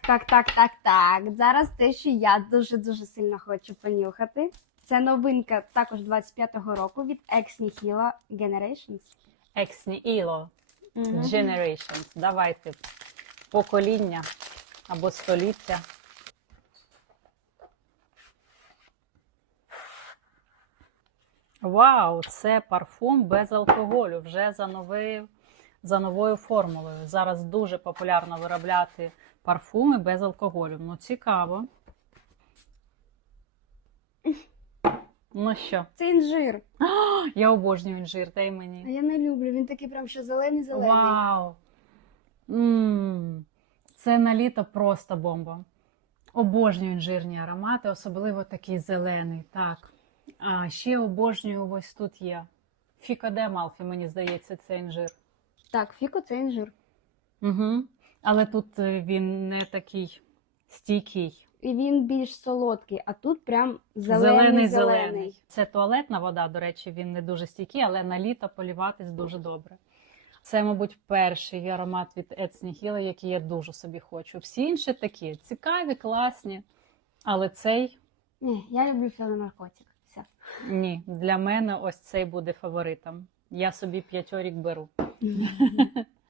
Так, так, так, так, так. Зараз те, що я дуже-дуже сильно хочу понюхати. Це новинка також 25-го року від Ex Nihilo Generations. Іло. Мгм. Generations. Давайте. Покоління або століття. Вау, це парфум без алкоголю, вже за, новий, за новою формулою. Зараз дуже популярно виробляти парфуми без алкоголю. Ну, цікаво. Ну що, Це інжир. я обожнюю інжир, дай А мені. я не люблю. Він такий прям ще зелений-зелений. Вау! м Це на літо просто бомба. Обожнюю інжирні аромати, особливо такий зелений. Так. А ще обожнюю ось тут є. Фіка де Малфі, мені здається, це інжир. Так, фіко це інжир. Угу. Але тут е, він не такий стійкий. І він більш солодкий, а тут прям зелений-зелений. Зелений-зелений. Це туалетна вода, до речі, він не дуже стійкий, але на літо поліватись дуже добре. Це, мабуть, перший аромат від Hill, який я дуже собі хочу. Всі інші такі цікаві, класні. Але цей Ні, я люблю філонаркотик. Все. ні, для мене ось цей буде фаворитом. Я собі п'ятьорік беру. Mm-hmm.